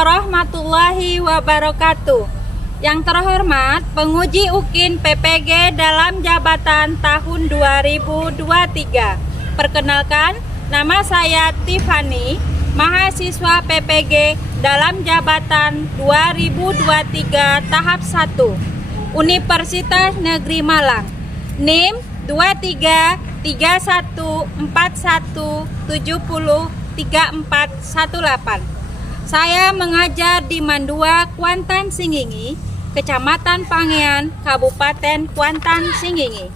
warahmatullahi wabarakatuh. Yang terhormat penguji UKIN PPG dalam jabatan tahun 2023. Perkenalkan, nama saya Tiffany, mahasiswa PPG dalam jabatan 2023 tahap 1 Universitas Negeri Malang. NIM 234141703418. Saya mengajar di Mandua, Kuantan Singgingi, Kecamatan Pangean, Kabupaten Kuantan Singgingi.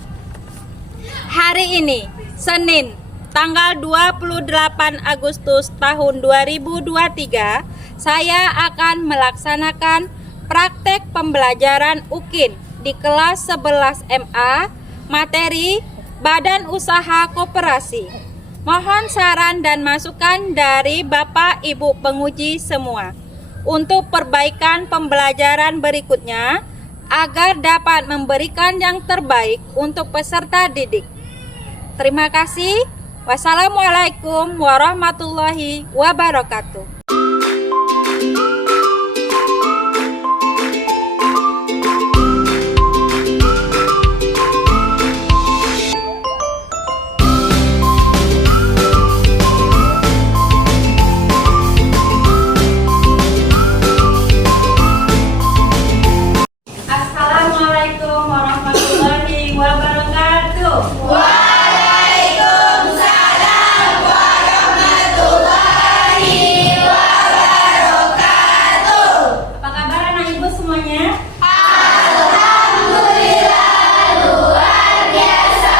Hari ini, Senin, tanggal 28 Agustus tahun 2023, saya akan melaksanakan praktek pembelajaran UKIN di kelas 11 MA, materi Badan Usaha Koperasi. Mohon saran dan masukan dari Bapak Ibu penguji semua untuk perbaikan pembelajaran berikutnya agar dapat memberikan yang terbaik untuk peserta didik. Terima kasih. Wassalamualaikum warahmatullahi wabarakatuh. Assalamualaikum warahmatullahi wabarakatuh. Waalaikumsalam warahmatullahi wabarakatuh. Apa kabar anak ibu semuanya? Alhamdulillah, luar biasa.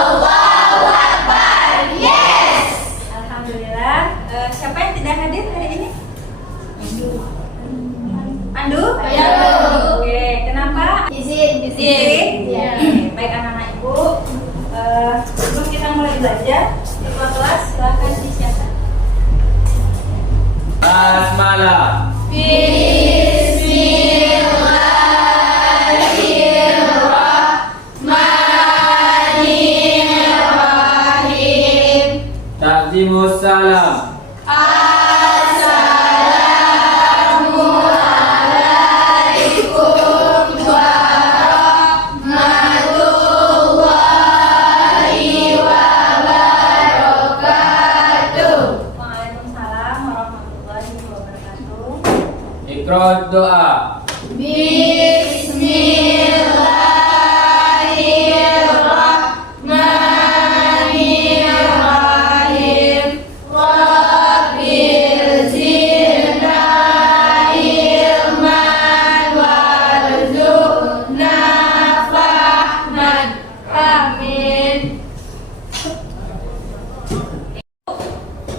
Allahu Akbar. Yes. Alhamdulillah. Siapa yang tidak hadir hari ini? Andu? Oke, kenapa? Izin. Ya. Baik anak-anak ibu, sebelum kita mulai belajar, ketua kelas silakan disiapkan. Basmalah. Bismillahirrahmanirrahim. Takzimus salam. Assalamualaikum warahmatullahi wabarakatuh. Waalaikumsalam warahmatullahi wabarakatuh. Iqra doa. Bismillahirrahmanirrahim. Rabbil zidna ilman warzuqna fahman. Amin.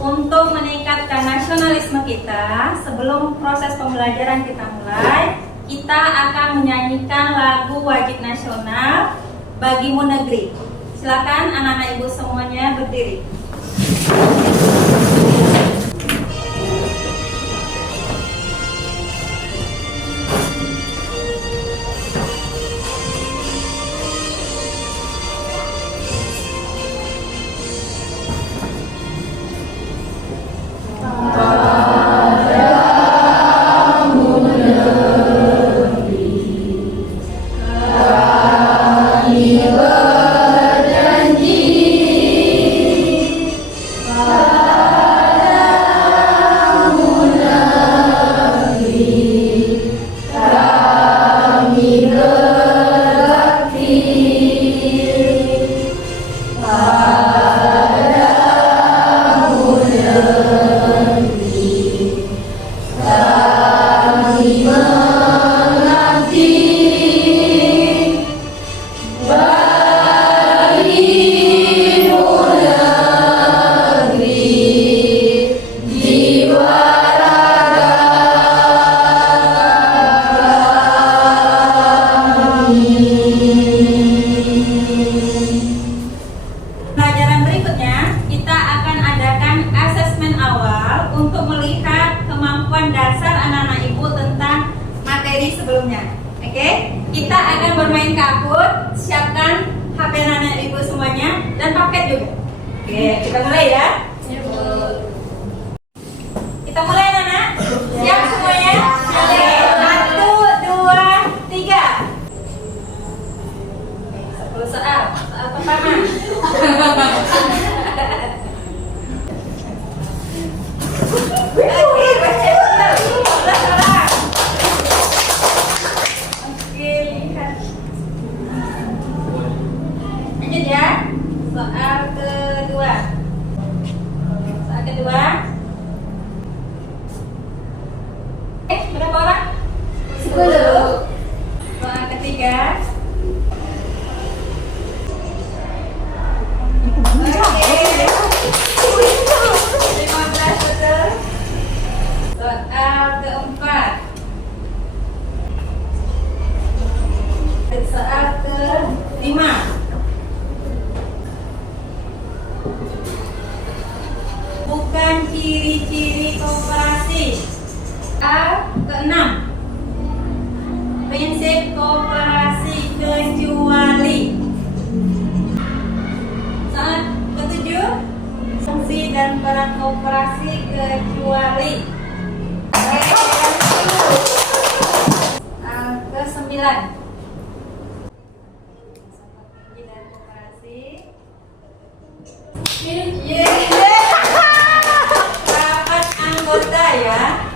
Untuk meningkatkan nasionalisme kita, sebelum proses pembelajaran kita mulai, kita akan menyanyikan lagu wajib nasional Bagimu Negeri. Silakan anak-anak ibu semuanya berdiri. Pelajaran berikutnya, kita akan adakan asesmen awal untuk melihat kemampuan dasar anak-anak ibu tentang materi sebelumnya. Oke, kita akan bermain Kahoot. Siapkan HP anak-anak ibu semuanya dan paket juga. Oke, kita mulai ya. Kita mulai anak-anak. Siap. 10. Doa ketiga. Oke. 15 betul. Soal keempat. Soal kelima. Bukan ciri-ciri koperasi. Keenam. Prinsip koperasi kecuali. Soal ketujuh. Fungsi dan peran koperasi kecuali. Kesembilan. Fungsi dan koperasi. Rapat anggota ya.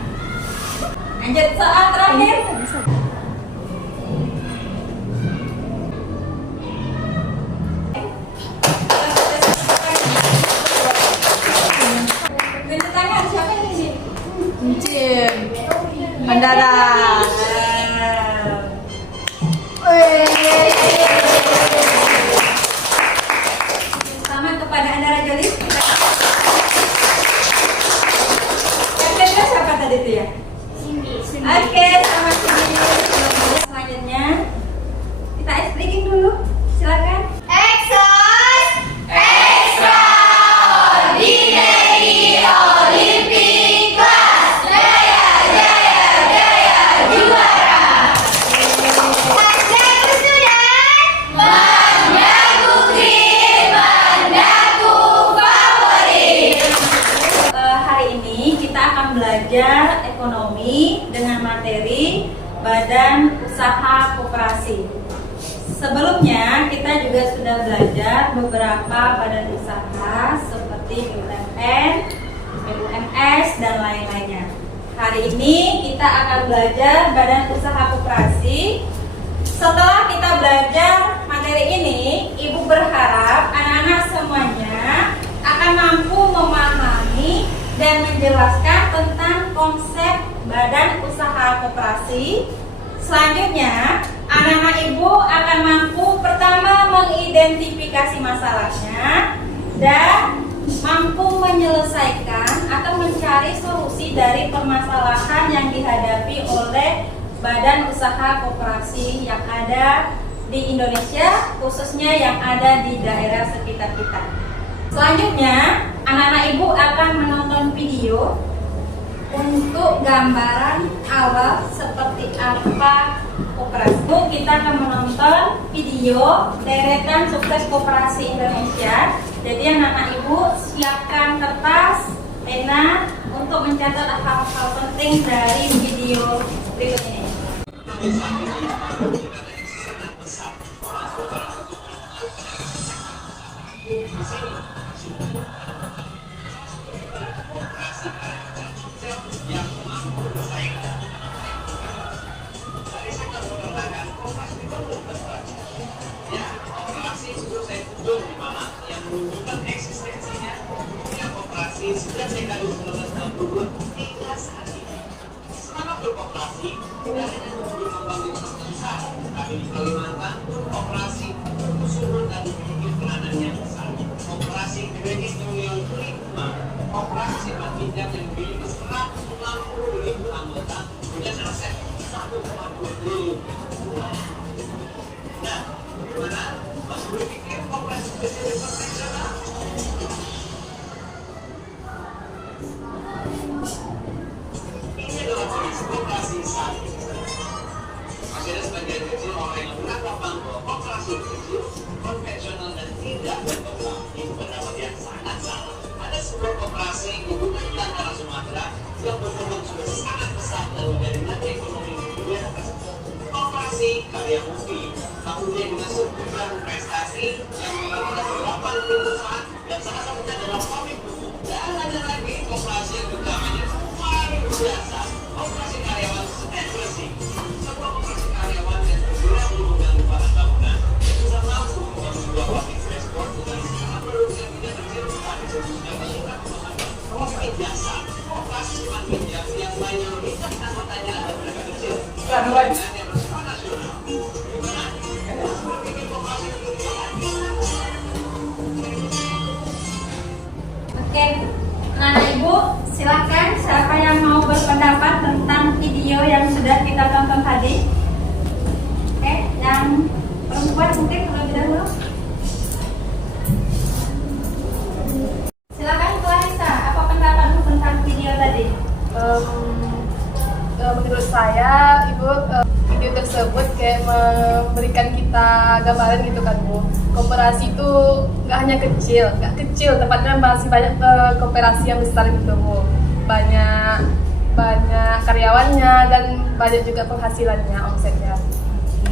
Lanjut soal terakhir. Tunjuk tangan siapa yang ini? Cincin. Bandara. Selamat kepada Andara Jolis. Yang kedua siapa tadi itu ya? Oke, selamat Cindy. Selanjutnya kita ice breaking dulu. Silakan. Extraordinary Olympic Class. Jaya, jaya, jaya, juara. Mandaku student, mandaku green, mandaku favorit. Hari ini kita akan belajar ekonomi dengan materi Badan Usaha Koperasi. Sebelumnya kita juga sudah belajar beberapa badan usaha seperti BUMN, BUMS, dan lain-lainnya. Hari ini kita akan belajar Badan Usaha Koperasi. Setelah kita belajar materi ini, Ibu berharap anak-anak semuanya akan mampu memahami dan menjelaskan tentang konsep Badan Usaha Koperasi. Selanjutnya, anak-anak Ibu akan mampu pertama mengidentifikasi masalahnya dan mampu menyelesaikan atau mencari solusi dari permasalahan yang dihadapi oleh Badan Usaha Koperasi yang ada di Indonesia, khususnya yang ada di daerah sekitar kita. Selanjutnya, anak-anak Ibu akan menonton video untuk gambaran awal seperti apa koperasi. Kita akan menonton video deretan sukses koperasi Indonesia. Jadi anak-anak Ibu siapkan kertas, pena untuk mencatat hal-hal penting dari video berikut ini. Sejak dekade 1960 hingga saat ini. Semangat berkoperasi tidak hanya untuk membangun kota besar, tapi di Kalimantan, koperasi berkusuran dan memiliki peranan yang besar. Koperasi diregistrasi oleh kelima, koperasi simpan pinjam yang memiliki 160.000 anggota dan aset 1,2 triliun. Nah, bagaimana? Masih berpikir koperasi menjadi profesional? Koperasi saat ini masih ada sebagian kecil orang yang mengatakan bahwa koperasi kecil, konvensional dan tidak berkembang. Itu pendapat yang sangat salah. Ada sebuah koperasi di Nusantara Sumatera yang berkembang sudah sangat besar dan menjadi nadi ekonomi dunia tersebut. Koperasi Karya Mukti kemudian dengan sebuah prestasi yang menggunakan 8 perusahaan dan salah satunya adalah pabrik buku. Dan ada lagi koperasi yang utamanya paling biasa. Koperasi karyawan semen bersih. Sebuah koperasi karyawan yang bergerak di bidang bahan bangunan sudah mampu membangun dua pabrik transport dengan skala produksi yang tidak kecil pada sebelumnya meningkat koperasi jasa. Koperasi simpan pinjam yang mayoritas anggotanya adalah mereka kecil. hanya bersifat nasional. Berpikir koperasi Oke, Anak Ibu, silakan siapa yang mau berpendapat tentang video yang sudah kita tonton tadi. Oke, yang perempuan mungkin terlebih dahulu. Silakan Clarissa, apa pendapatmu tentang video tadi? Menurut saya, Ibu, video tersebut kayak memberikan kita gambaran gitu kan, Bu. Koperasi itu nggak hanya kecil, tempatnya masih banyak koperasi yang besar gitu, Bu. Banyak karyawannya dan banyak juga penghasilannya, omsetnya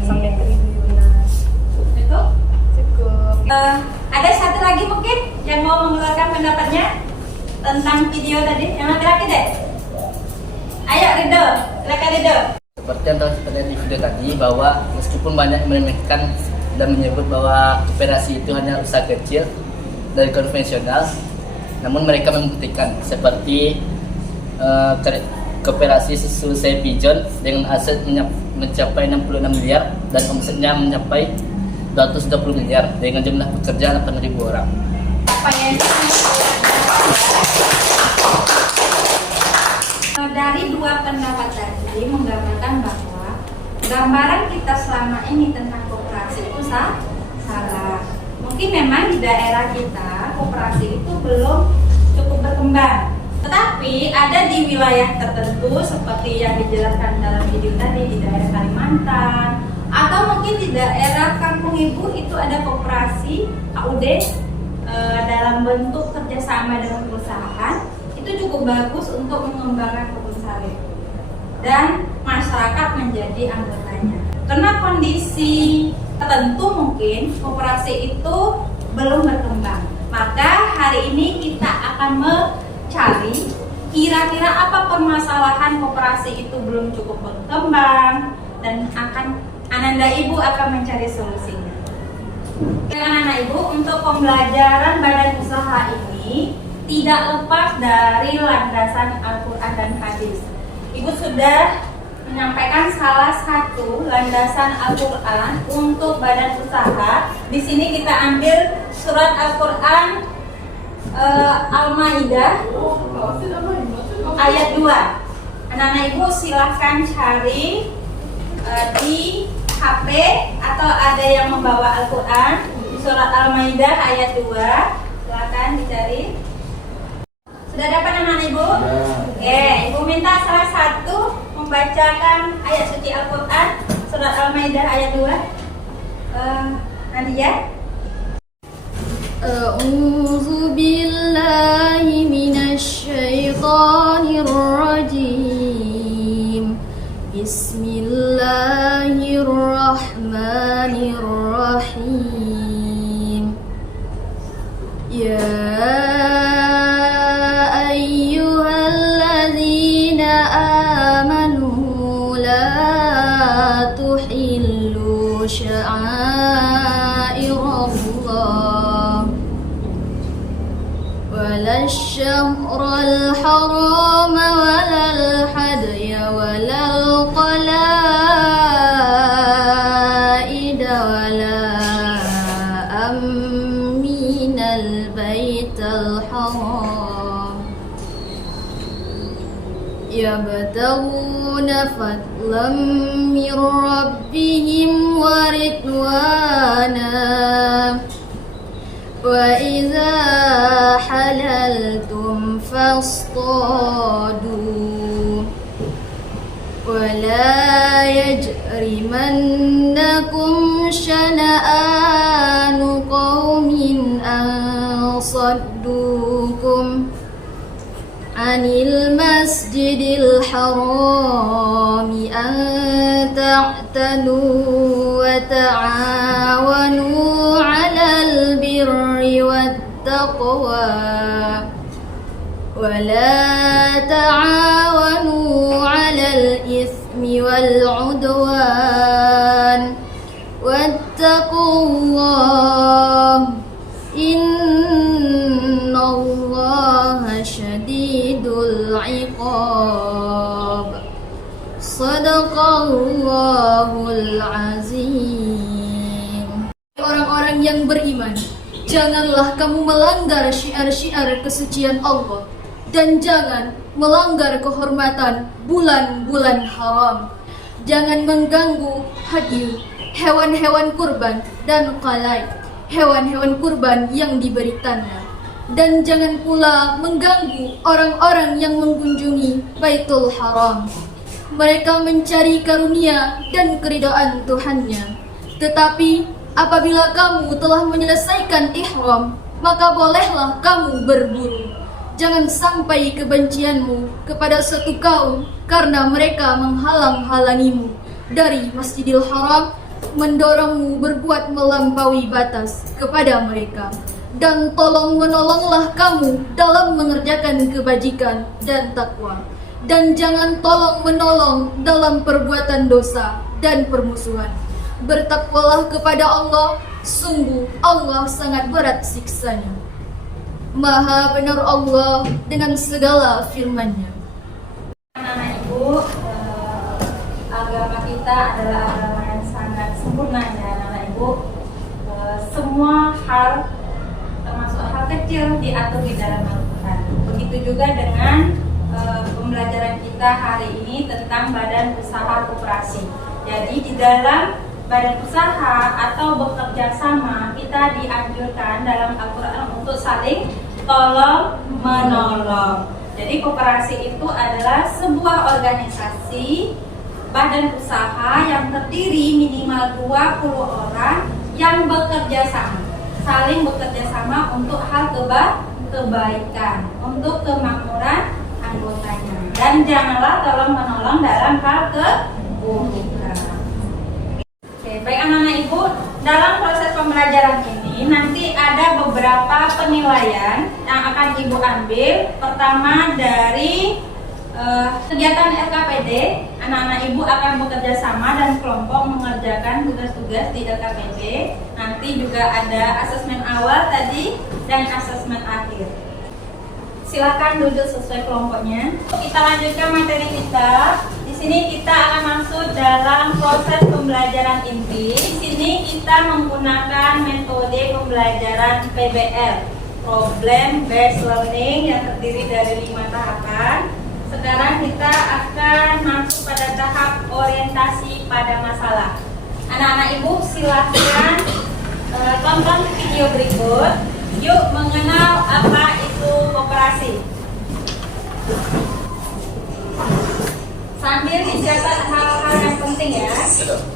sampai triliunan. Itu? Cukup. Ada satu lagi mungkin yang mau mengeluarkan pendapatnya tentang video tadi. Yang laki-laki deh. Ayo Rido, silakan Rido. Seperti yang telah kita lihat di video tadi, bahwa meskipun banyak yang meremehkan dan menyebut bahwa koperasi itu hanya usaha kecil dari konvensional, namun mereka membuktikan seperti koperasi susu saya pigeon dengan aset mencapai 66 miliar dan omsetnya mencapai 220 miliar dengan jumlah pekerja 8.000 orang. Apa yang dari dua pendapat tadi menggambarkan bahwa gambaran kita selama ini tentang koperasi itu salah. Mungkin memang di daerah kita koperasi itu belum cukup berkembang. Tetapi ada di wilayah tertentu seperti yang dijelaskan dalam video tadi di daerah Kalimantan atau mungkin di daerah Kampung Ibu itu ada koperasi KUD dalam bentuk kerjasama dengan perusahaan. Itu cukup bagus untuk mengembangkan kebun sawit dan masyarakat menjadi anggotanya. Karena kondisi tertentu mungkin koperasi itu belum berkembang. Maka hari ini kita akan mencari kira-kira apa permasalahan koperasi itu belum cukup berkembang dan Ananda Ibu akan mencari solusinya. Anak-anak Ibu, untuk pembelajaran badan usaha ini tidak lepas dari landasan Al-Quran dan Hadis. Ibu sudah menyampaikan salah satu landasan Al-Quran untuk badan usaha. Di sini kita ambil surat Al-Quran Al-Maidah ayat 2. Anak-anak Ibu silahkan cari di HP atau ada yang membawa Al-Quran, surat Al-Maidah ayat 2. Silahkan dicari. Sudah dapat anak-anak Ibu? Oke, Ibu minta salah satu membacakan ayat suci Al-Quran surat Al-Maidah ayat 2. Nadia? A'udzu billahi minasy syaithanir rajim. Bismillahirrahmanirrahim. Ya شعائر الله ولا الشهر الحرام ولا الهدي ولا القلائد ولا آمين البيت الحرام يبتغون فضلا من ربهم ورضوانا وإذا حللتم فاصطادوا ولا يجرمنكم شنآن قوم أن صدوكم عن المسجد الحرام أن تعتدوا وتعاونوا على البر والتقوى ولا تعاونوا على الإثم والعدوان واتقوا الله إن الله شديد العقاب. Sadaqallahul azim. Orang-orang yang beriman, janganlah kamu melanggar syiar-syiar kesucian Allah dan jangan melanggar kehormatan bulan-bulan haram. Jangan mengganggu hadyu, hewan-hewan kurban dan qalai, hewan-hewan kurban yang diberi tanda. Dan jangan pula mengganggu orang-orang yang mengunjungi Baitul Haram. Mereka mencari karunia dan keridaan Tuhannya. Tetapi apabila kamu telah menyelesaikan ihram, maka bolehlah kamu berburu. Jangan sampai kebencianmu kepada suatu kaum karena mereka menghalang-halangimu dari Masjidil Haram, mendorongmu berbuat melampaui batas kepada mereka. Dan tolong menolonglah kamu dalam mengerjakan kebajikan dan takwa. Dan jangan tolong menolong dalam perbuatan dosa dan permusuhan. Bertakwalah kepada Allah, sungguh Allah sangat berat siksanya. Maha benar Allah dengan segala firman-Nya. Anak-anak ibu, agama kita adalah agama yang sangat sempurna ya anak-anak ibu. Semua hal, termasuk hal kecil, diatur di dalam Al-Quran. Begitu juga dengan pembelajaran kita hari ini tentang badan usaha koperasi. Jadi di dalam badan usaha atau bekerja sama, kita dianjurkan dalam Al-Quran untuk saling tolong menolong. Jadi koperasi itu adalah sebuah organisasi badan usaha yang terdiri minimal 20 orang yang bekerja sama, saling bekerja sama untuk hal kebaikan, untuk kemakmuran anggotanya. Dan janganlah tolong menolong dalam hal keburukan. Oke, baik anak-anak ibu, dalam proses pembelajaran ini nanti ada beberapa penilaian yang akan ibu ambil. Pertama dari kegiatan LKPD, anak-anak ibu akan bekerja sama dan kelompok mengerjakan tugas-tugas di LKPD. Nanti juga ada asesmen awal tadi dan asesmen akhir. Silakan duduk sesuai kelompoknya. Kita lanjutkan materi kita. Di sini kita akan masuk dalam proses pembelajaran inti. Di sini kita menggunakan metode pembelajaran PBL, Problem Based Learning, yang terdiri dari 5 tahapan. Sekarang kita akan masuk pada tahap orientasi pada masalah. Anak-anak ibu silahkan tonton video berikut. Yuk mengenal apa itu koperasi. Sambil dicatat hal-hal yang penting ya. Setelah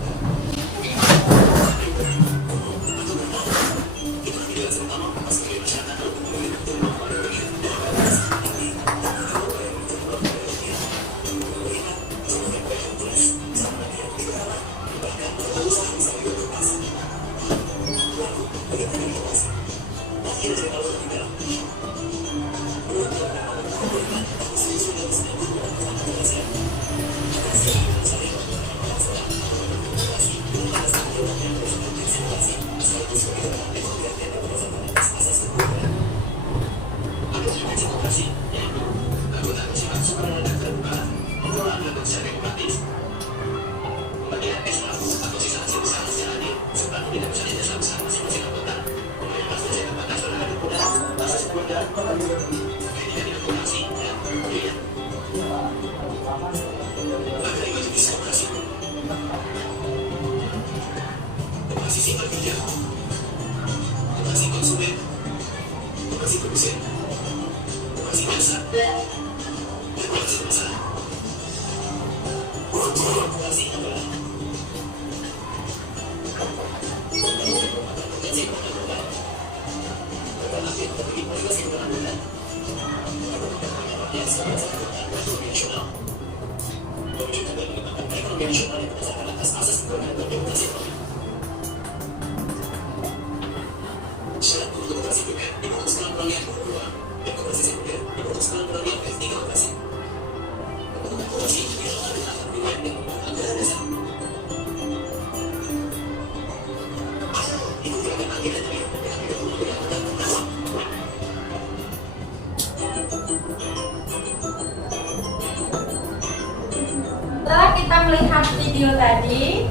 kita melihat video tadi,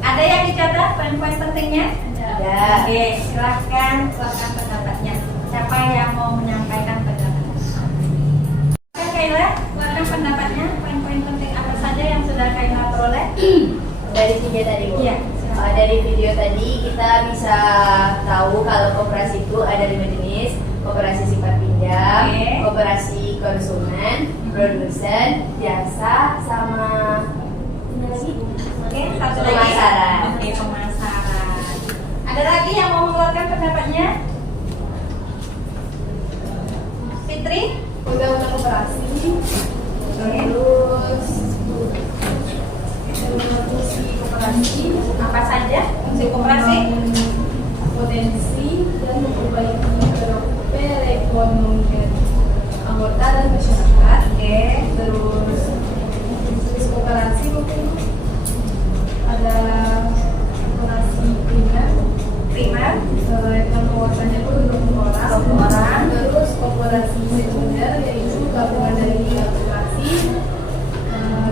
ada yang dicatat poin-poin pentingnya? Ada. Oke, silahkan keluarkan pendapatnya. Siapa yang mau menyampaikan pendapatnya? Oke, Kayla, keluarkan pendapatnya. Poin-poin penting apa saja yang sudah Kayla peroleh? Dari video tadi, Bu. Iya. Dari video tadi kita bisa tahu kalau koperasi itu ada 5 jenis. Koperasi simpan pinjam, Oke. koperasi konsumen, produsen, jasa, sama apa lagi? Oke, satu lagi. Pemasaran. Oke, pemasaran. Ada lagi yang mau mengeluarkan pendapatnya? Fitri? Undang-undang koperasi, Oke. terus fungsi koperasi, Apa saja fungsi koperasi? potensi dan memperbaiki perekonomian anggota dan masyarakat. Oke. Terus jenis koperasi mungkin ada koperasi primer, Primer. yang penguasanya itu 20 orang. 20 orang. Terus koperasi sekunder yaitu gabungan dari 3 koperasi.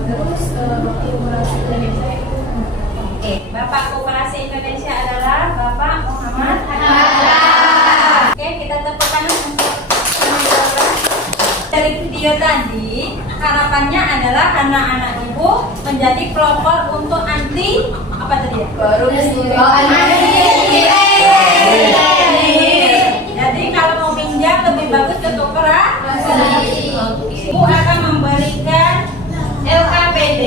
Terus koperasi Indonesia itu Oke, Bapak Koperasi Indonesia adalah Bapak Muhammad. Oke, kita tepuk tangan untuk penjelasan. Dari video tadi, harapannya adalah anak-anak ibu menjadi pelopor untuk anti apa tadi ya? Korupsi. Jadi kalau mau pinjam lebih bagus ke koperasi. Ibu akan memberikan LKPD.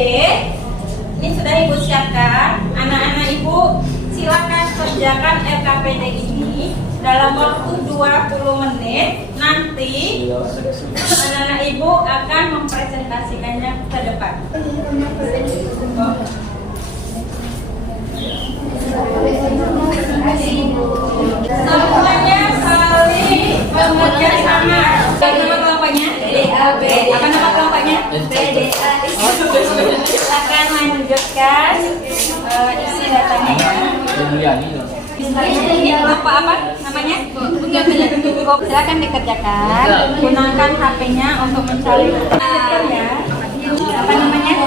Ini sudah ibu siapkan. Anak-anak ibu silakan kerjakan LKPD ini dalam waktu 20 menit. Nanti anak-anak ibu akan mempresentasikannya ke depan. Semuanya saling bekerja sama. Apa nama kelompoknya? DAB. Apa nama kelompoknya? Silakan lanjutkan isi datanya ya. Ini kelompok apa namanya? Silakan dikerjakan. Gunakan HP-nya untuk mencari ya. Apa namanya?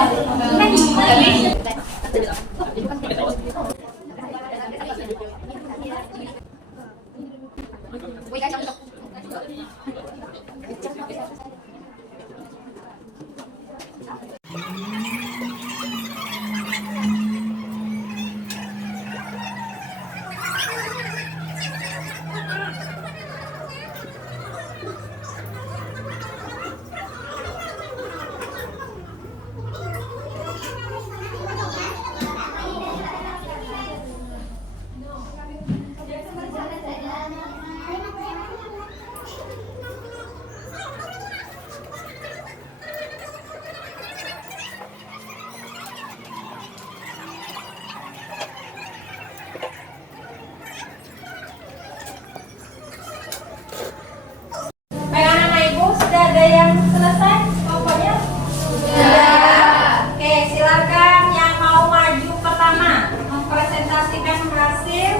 Baik anak-anak ibu, sudah ada yang selesai kelompoknya? Sudah. Oke, silakan yang mau maju pertama mempresentasikan hasil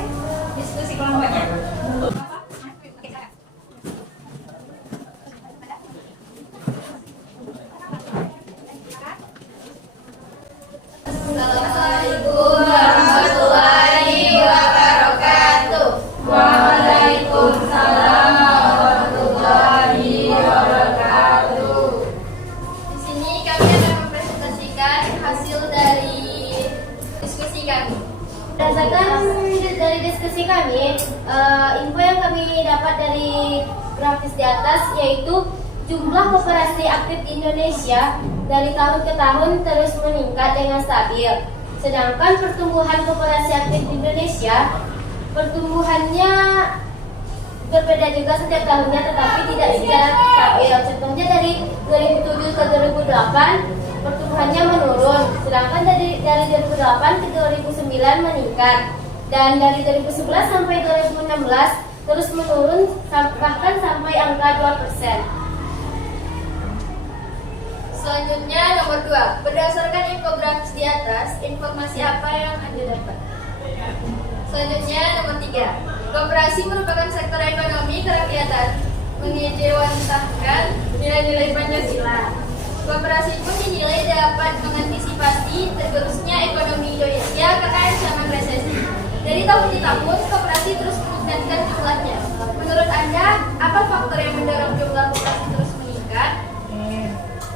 diskusi kelompoknya. Assalamualaikum warahmatullahi wabarakatuh. Waalaikumsalam warahmatullahi wabarakatuh. Di sini kami akan mempresentasikan hasil dari diskusi kami. Berdasarkan dari diskusi kami, info yang kami dapat dari grafis di atas yaitu jumlah koperasi aktif di Indonesia dari tahun ke tahun terus meningkat dengan stabil. Sedangkan pertumbuhan koperasi aktif di Indonesia, pertumbuhannya berbeda juga setiap tahunnya tetapi tidak secara stabil. Contohnya dari 2007 ke 2008 pertumbuhannya menurun, sedangkan dari 2008 ke 2009 meningkat, dan dari 2011 sampai 2016 terus menurun bahkan sampai angka 2%. Selanjutnya nomor 2. Berdasarkan infografis di atas, informasi apa yang Anda dapat? Selanjutnya nomor 3. Koperasi merupakan sektor ekonomi kerakyatan, mengejawantahkan nilai-nilai Pancasila. Koperasi pun dinilai dapat mengantisipasi tergerusnya ekonomi Indonesia karena ancaman resesi. Dari tahun ke tahun, koperasi terus meningkatkan jumlahnya. Menurut Anda, apa faktor yang mendorong jumlah koperasi terus meningkat?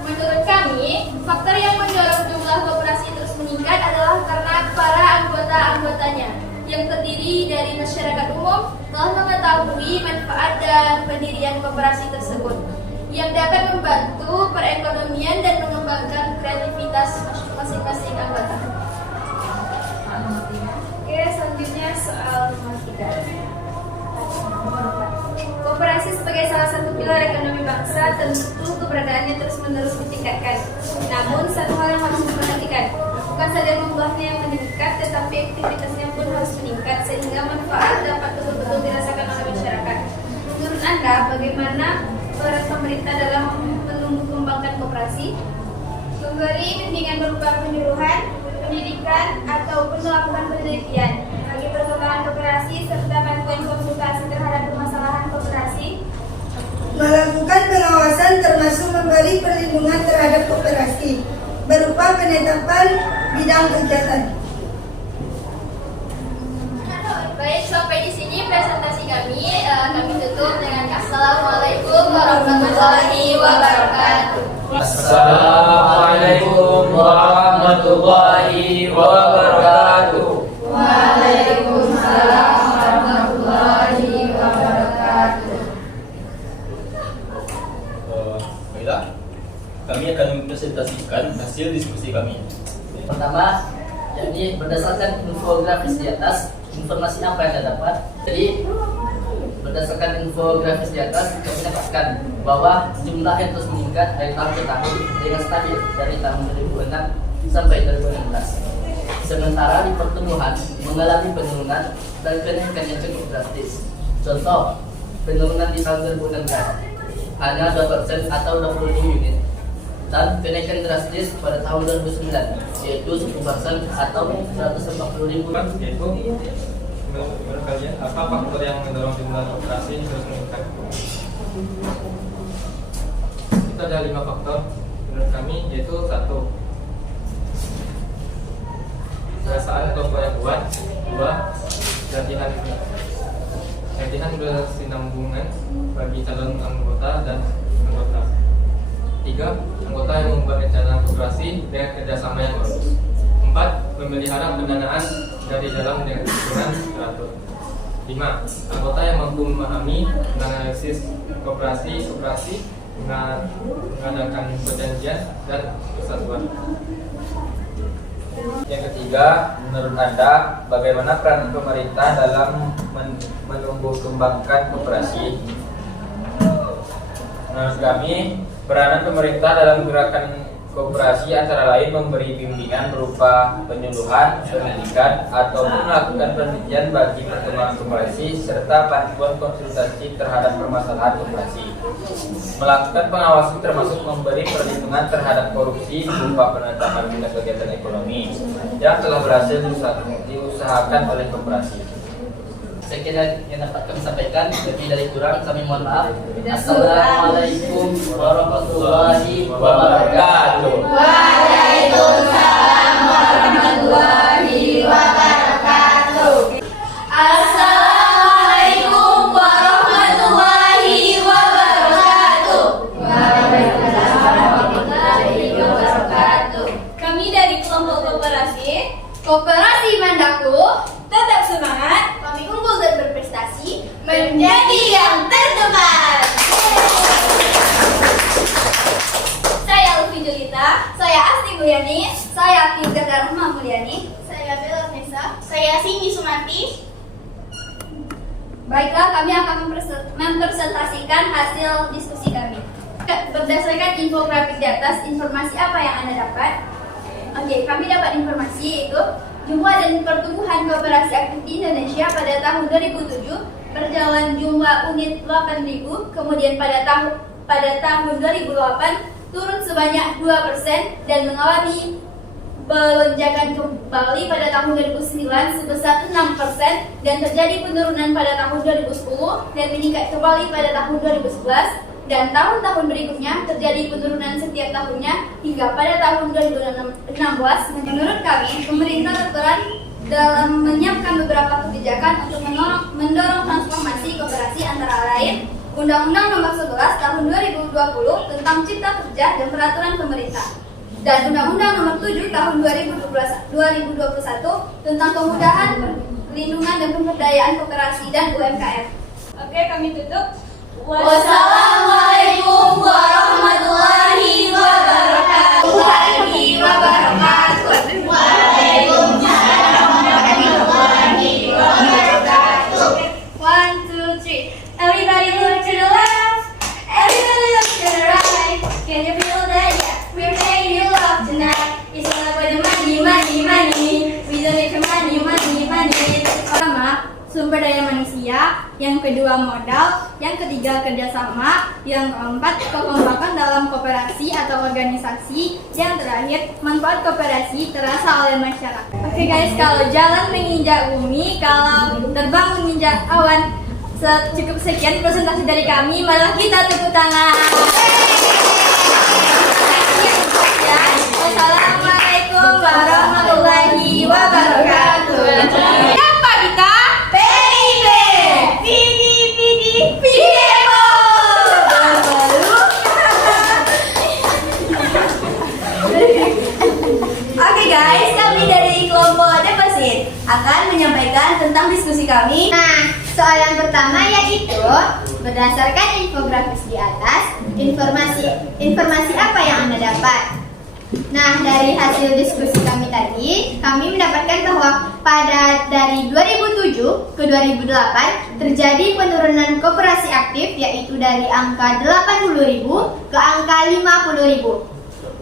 Menurut kami, faktor yang mendorong jumlah koperasi terus meningkat adalah karena para anggota-anggotanya yang terdiri dari masyarakat umum telah mengetahui manfaat dan pendirian koperasi tersebut yang dapat membantu perekonomian dan mengembangkan kreativitas masing-masing anggota. Oke, selanjutnya soal matematika. Koperasi sebagai salah satu pilar ekonomi bangsa tentu keberadaannya terus-menerus ditingkatkan. Namun, satu hal yang harus diperhatikan, bukan saja jumlahnya yang meningkat, tetapi aktivitasnya pun harus meningkat sehingga manfaat dapat betul-betul dirasakan oleh masyarakat. Menurut Anda, bagaimana peran pemerintah dalam menumbuh kembangkan koperasi? Memberi bimbingan berupa penyuluhan, pendidikan, ataupun melakukan penelitian bagi perkembangan koperasi serta bantuan konsultasi terhadap permasalahan koperasi. Melakukan pengawasan termasuk memberi perlindungan terhadap koperasi berupa penetapan bidang kegiatan. Baik, sampai di sini presentasi kami. Kami tutup dengan Assalamualaikum warahmatullahi wabarakatuh. Assalamualaikum warahmatullahi wabarakatuh. Waalaikumsalam warahmatullahi wabarakatuh. Baiklah, kami akan mempresentasikan hasil diskusi kami. Pertama, yakni berdasarkan infografis di atas, informasi apa yang Anda dapat? Jadi, berdasarkan infografis di atas, kami dapatkan bahwa jumlahnya terus meningkat dari tahun ke tahun dengan stabil dari tahun 2006 sampai 2016. Sementara di pertumbuhan mengalami penurunan dan kenaikan yang cukup drastis. Contoh, penurunan di tahun 2016 hanya 2% atau 25 unit. Dan kenaikan drastis pada tahun 2009 yaitu 10% atau 140.000. Yaitu menurut kalian apa faktor yang mendorong jumlah koperasi terus meningkat? Itu ada 5 faktor menurut kami, yaitu 1. Perasaan kelompok yang kuat. 2. Latihan berkesinambungan bagi calon anggota dan anggota. 3. Anggota yang membuat rencana koperasi dengan kerjasama yang bagus. 4. Memelihara pendanaan dari dalam dengan teratur. 5. Anggota yang mampu memahami menganalisis koperasi, mengadakan perjanjian dan persatuan. Yang ketiga, menurut Anda, bagaimana peran pemerintah dalam menumbuh kembangkan koperasi? Menurut kami, peranan pemerintah dalam gerakan koperasi antara lain memberi bimbingan berupa penyuluhan, pendidikan, ataupun melakukan penelitian bagi perkembangan koperasi serta bantuan konsultasi terhadap permasalahan koperasi. Melakukan pengawasan termasuk memberi perlindungan terhadap korupsi berupa penetapan bidang kegiatan ekonomi yang telah berhasil diusahakan oleh koperasi. Saya kira yang dapat kami sampaikan, lebih dari kurang kami mohon maaf. Assalamualaikum warahmatullahi wabarakatuh. Waalaikumsalam warahmatullahi wabarakatuh. Assalamualaikum warahmatullahi wabarakatuh. Waalaikumsalam warahmatullahi wabarakatuh. Kami dari kelompok Koperasi Mandaku, tetap semangat, kami unggul dan berprestasi, menjadi yang terdepan. Saya Lufi Julita, saya Asti Mulyani, saya Ati Rahma Mulyani, saya Bella Nesa, saya Cindy Sumanti. Baiklah, kami akan mempresentasikan hasil diskusi kami. Berdasarkan infografik di atas, informasi apa yang Anda dapat? Oke, kami dapat informasi yaitu jumlah dan pertumbuhan koperasi aktif di Indonesia pada tahun 2007 berjalan jumlah unit 8.000, kemudian pada tahun 2008 turun sebanyak 2% dan mengalami pelonjakan kembali pada tahun 2009 sebesar 6% dan terjadi penurunan pada tahun 2010 dan meningkat kembali pada tahun 2011 dan tahun-tahun berikutnya terjadi penurunan setiap tahunnya hingga pada tahun 2016. Menurut kami, pemerintah berperan dalam menyiapkan beberapa kebijakan untuk mendorong transformasi koperasi, antara lain Undang-Undang Nomor 11 Tahun 2020 tentang Cipta Kerja dan Peraturan Pemerintah, dan Undang-Undang Nomor 7 Tahun 2021 tentang kemudahan perlindungan dan pemberdayaan koperasi dan UMKM. Oke, kami tutup. Wassalamualaikum warahmatullahi wabarakatuh. Waalaikumsalam warahmatullahi wabarakatuh. 1, 2, 3. Everybody look to the left. Everybody look to the right. Can you feel that? Yeah, we're making you love tonight. It's all about the money, money, money. We don't need your money, money, money. Pertama, sumber daya manusia. Yang kedua, modal. Yang ketiga, kerjasama. Yang keempat, kekompakan dalam koperasi atau organisasi. Yang terakhir, manfaat koperasi terasa oleh masyarakat. Oke guys, kalau jalan menginjak bumi, kalau terbang menginjak awan. Cukup sekian presentasi dari kami. Marilah kita tepuk tangan. Wassalamualaikum warahmatullahi wabarakatuh. Apa kita? PIP. PIDEPO. Oke guys, kami dari kelompok deposit akan menyampaikan tentang diskusi kami. Nah, soal yang pertama yaitu berdasarkan infografis di atas, informasi apa yang Anda dapat? Nah, dari hasil diskusi kami tadi, kami mendapatkan bahwa dari 2007 ke 2008 terjadi penurunan koperasi aktif, yaitu dari angka 80.000 ke angka 50.000.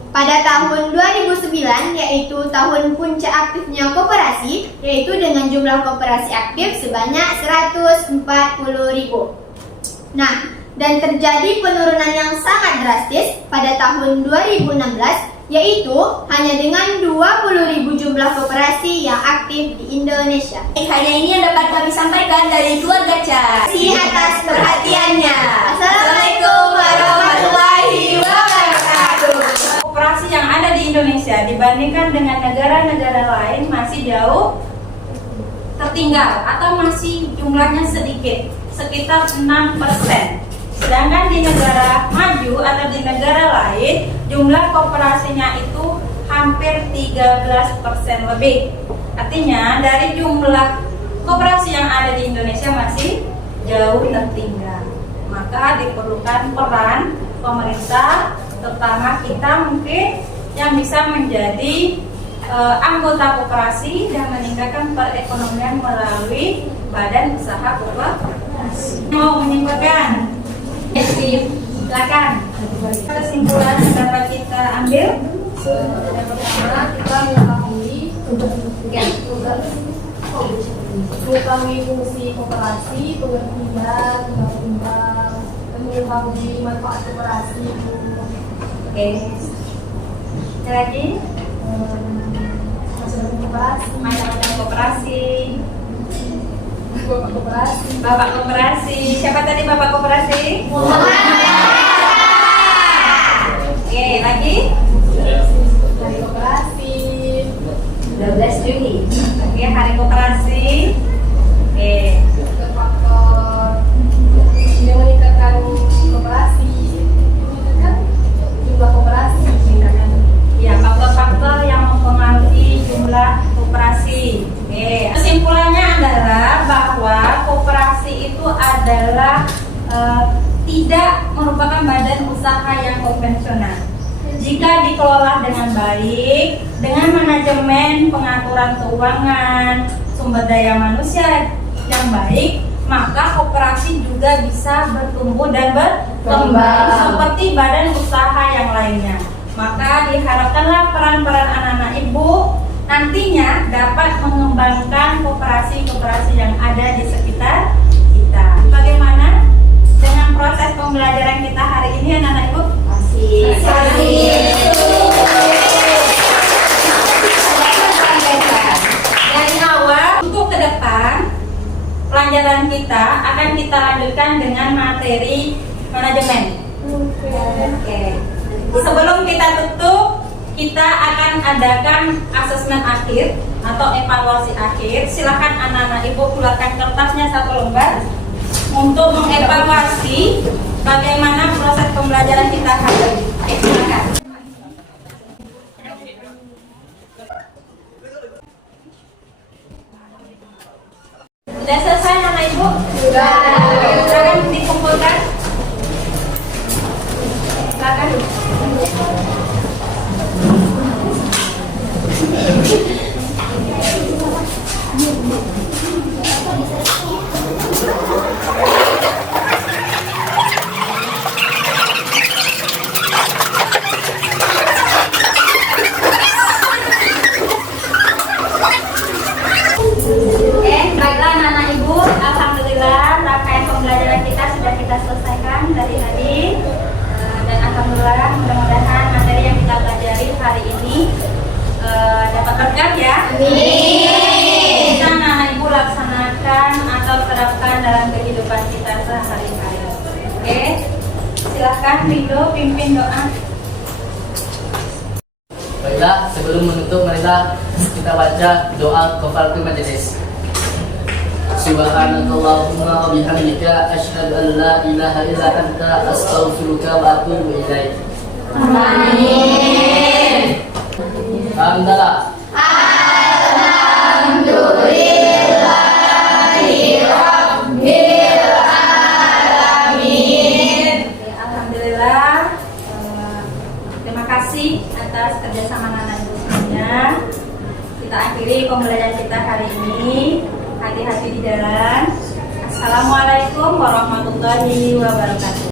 Pada tahun 2009, yaitu tahun puncak aktifnya koperasi, yaitu dengan jumlah koperasi aktif sebanyak 140.000. Nah, dan terjadi penurunan yang sangat drastis pada tahun 2016, yaitu hanya dengan 20.000 jumlah koperasi yang aktif di Indonesia. Hanya ini yang dapat kami sampaikan dari keluarga Ca. Terima kasih atas perhatiannya. Assalamualaikum warahmatullahi wabarakatuh. Koperasi yang ada di Indonesia dibandingkan dengan negara-negara lain masih jauh tertinggal atau masih jumlahnya sedikit, sekitar 6%. Sedangkan di negara maju atau di negara lain jumlah koperasinya itu hampir 13% lebih. Artinya dari jumlah koperasi yang ada di Indonesia masih jauh tertinggal. Maka diperlukan peran pemerintah, terutama kita mungkin yang bisa menjadi anggota koperasi dan meningkatkan perekonomian melalui badan usaha koperasi. Mau menyimpulkan? Silakan. Kesimpulan yang dapat kita ambil. Yang pertama, kita mengetahui fungsi koperasi, pengertian, undang-undang, dan mengetahui manfaat koperasi. Oke. Lagi Masyarakat koperasi. Bapak koperasi. Bapak koperasi. Siapa tadi Bapak koperasi? Oke, lagi? Hari koperasi. 12 Juni. Oke, hari koperasi. Oke. Faktor yang meningkatkan koperasi, meningkatkan jumlah koperasi. Ya, faktor-faktor yang mempengaruhi jumlah koperasi. Oke. Kesimpulannya adalah bahwa koperasi itu adalah tidak merupakan badan usaha yang konvensional. Jika dikelola dengan baik, dengan manajemen pengaturan keuangan, sumber daya manusia yang baik, maka koperasi juga bisa bertumbuh dan berkembang seperti badan usaha yang lainnya. Maka diharapkanlah peran-peran anak-anak ibu nantinya dapat mengembangkan koperasi-koperasi yang ada di sekitar kita. Bagaimana dengan proses pembelajaran kita hari ini anak-anak ibu? Dari awal untuk ke depan pelajaran kita akan kita lanjutkan dengan materi manajemen. Oke. Sebelum kita tutup, kita akan adakan asesmen akhir atau evaluasi akhir. Silakan anak-anak ibu keluarkan kertasnya 1 lembar untuk mengevaluasi bagaimana proses pembelajaran kita hari ini. Oke, silakan. Sudah selesai anak ibu? Sudah. Silakan dikumpulkan. Silakan. Baiklah anak-anak ibu, alhamdulillah rangkaian pembelajaran kita sudah kita selesaikan dari tadi. Dan alhamdulillah mudah-mudahan materi yang kita pelajari hari ini dapat berkah ya. Amin. Bisa anak-anak ibu laksanakan atau terapkan dalam kehidupan kita sehari-hari. Oke, silahkan Rido pimpin doa. Baiklah, sebelum menutup marilah kita baca doa kafaratul majelis. Subhanakallahumma wa bihamdika asyhadu an la ilaha illa anta astaghfiruka wa atubu ilaik. Amin. Alhamdulillah. Alhamdulillah. Terima kasih atas kerjasama anak-anak ibu semuanya. Kita akhiri pembelajaran kita hari ini. Hati-hati di jalan. Assalamualaikum warahmatullahi wabarakatuh.